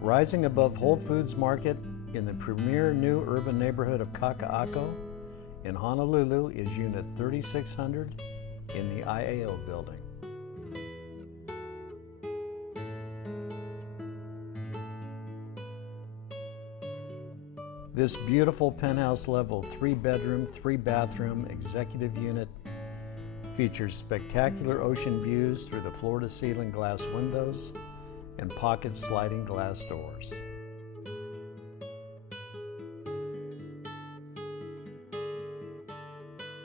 Rising above Whole Foods Market in the premier new urban neighborhood of Kaka'ako in Honolulu is Unit 3600 in the Ae'o building. This beautiful penthouse level 3-bedroom, 3-bathroom executive unit features spectacular ocean views through the floor-to-ceiling glass windows and pocket sliding glass doors.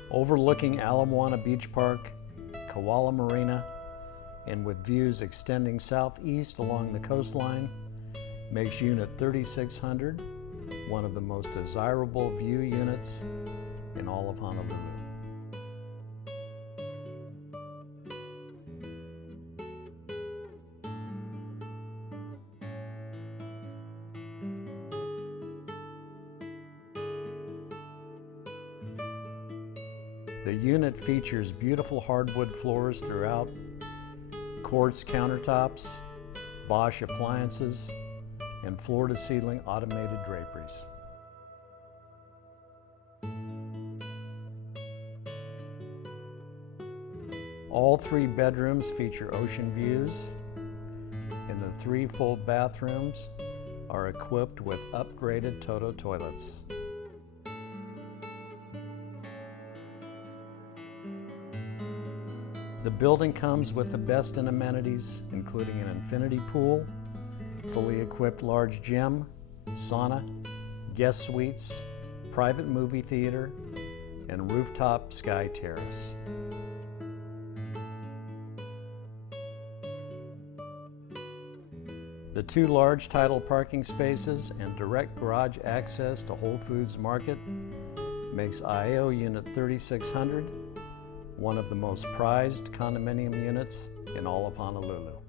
Overlooking Ala Moana Beach Park, Koala Marina, and with views extending southeast along the coastline, makes Unit 3600 one of the most desirable view units in all of Honolulu. The unit features beautiful hardwood floors throughout, quartz countertops, Bosch appliances, and floor-to-ceiling automated draperies. All 3 bedrooms feature ocean views, and the 3 full bathrooms are equipped with upgraded Toto toilets. The building comes with the best in amenities, including an infinity pool, fully equipped large gym, sauna, guest suites, private movie theater, and rooftop sky terrace. The 2 large tidal parking spaces and direct garage access to Whole Foods Market makes Ae'o Unit 3600 one of the most prized condominium units in all of Honolulu.